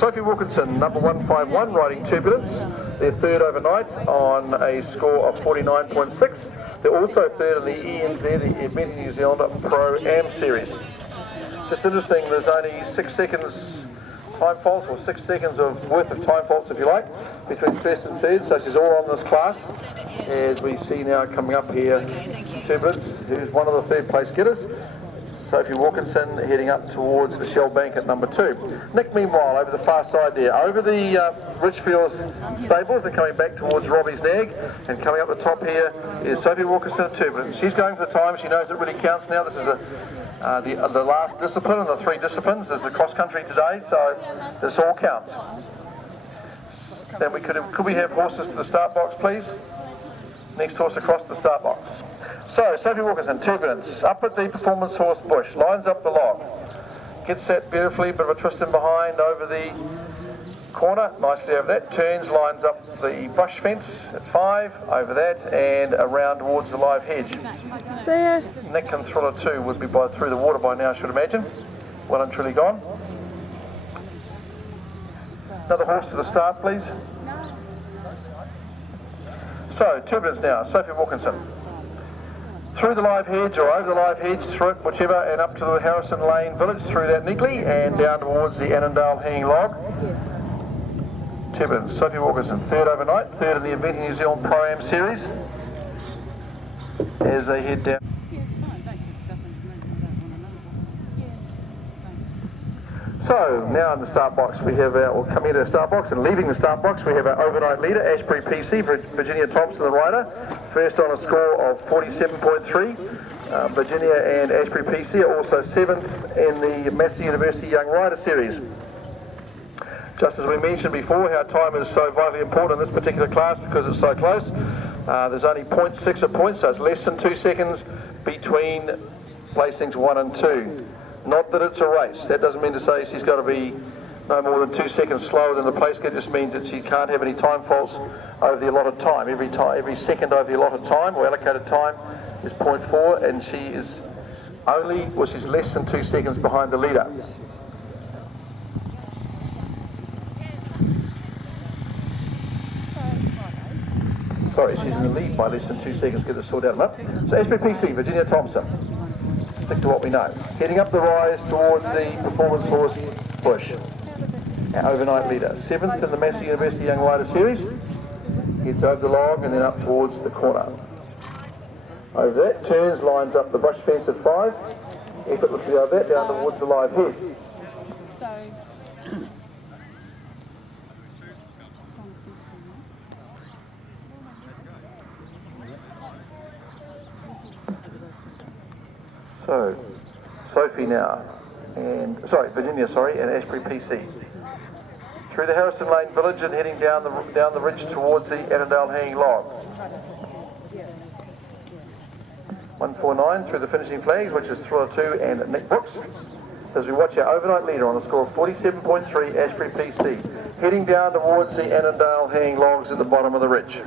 Sophie Wilkinson, number 151, riding Turbulence. They're third overnight on a score of 49.6. They're also third in the ENZ, the Event New Zealand Pro-Am Series. Just interesting, there's only 6 seconds time faults, or 6 seconds worth of time faults, if you like, between first and third. So she's all on this class. As we see now coming up here, Turbulence, who's one of the third place getters. Sophie Wilkinson heading up towards the Shell Bank at number 2. Nick, meanwhile, over the far side there, over the Richfields stables, they're coming back towards Robbie's Nag, and coming up the top here is Sophie Wilkinson of Turbulence. She's going for the time. She knows it really counts now. This is the last discipline of the 3 disciplines. There's the cross country today, so this all counts. Then could we have horses to the start box, please? Next horse across the start box. So, Sophie Wilkinson, Turbulence, up at the performance horse bush, lines up the log. Gets that beautifully, bit of a twist in behind over the corner, nicely over that, turns, lines up the brush fence at 5, over that, and around towards the live hedge. Nick and Thriller 2 would be through the water by now, I should imagine. Well and truly gone. Another horse to the start, please. So, Turbulence now, Sophie Wilkinson. Through the live hedge, or over the live hedge, through it, whichever, and up to the Harrison Lane village, through that neatly, and down towards the Annandale hanging log. Turbulence, Sophie Wilkinson, third overnight, third in the Event New Zealand Pro-Am Series, as they head down. So, now in the start box, we have we'll come into the start box, and leaving the start box, we have our overnight leader, Ashbury PC, Virginia Thompson, the rider, first on a score of 47.3. Virginia and Ashbury PC are also 7th in the Massey University Young Rider Series. Just as we mentioned before, how time is so vitally important in this particular class because it's so close. There's only 0.6 of points, so it's less than 2 seconds between placings 1 and 2. Not that it's a race. That doesn't mean to say she's got to be no more than 2 seconds slower than the place getter. It just means that she can't have any time faults over the allotted time. Every second over the allotted time or allocated time is 0.4, and she is she's less than 2 seconds behind the leader. Sorry, she's in the lead by less than 2 seconds. Get this sorted out. So Ashbury PC, Virginia Thompson. Stick to what we know. Heading up the rise towards the performance horse bush. Our overnight leader. 7th in the Massey University Young Rider Series. Heads over the log and then up towards the corner. Over that, turns, lines up the brush fence at 5. Effortlessly over that, down towards the live head. So, Sophie now, Virginia, and Ashbury PC. Through the Harrison Lane village and heading down the ridge towards the Annandale hanging log. 149 through the finishing flags, which is Thriller 2 and Nick Brooks. As we watch our overnight leader on a score of 47.3, Ashbury PC, heading down towards the Annandale hanging logs at the bottom of the ridge.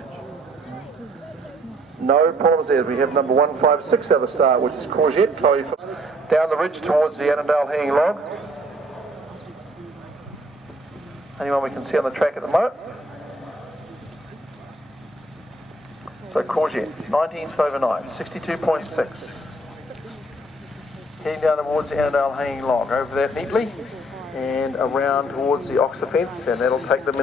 No problems there. We have number 156 at the start, which is Courgette, Chloe, down the ridge towards the Annandale hanging log. Anyone we can see on the track at the moment. So Courgette, 19th overnight, 62.6. Heading down towards the Annandale hanging log, over that neatly, and around towards the Oxford fence, and that'll take them in.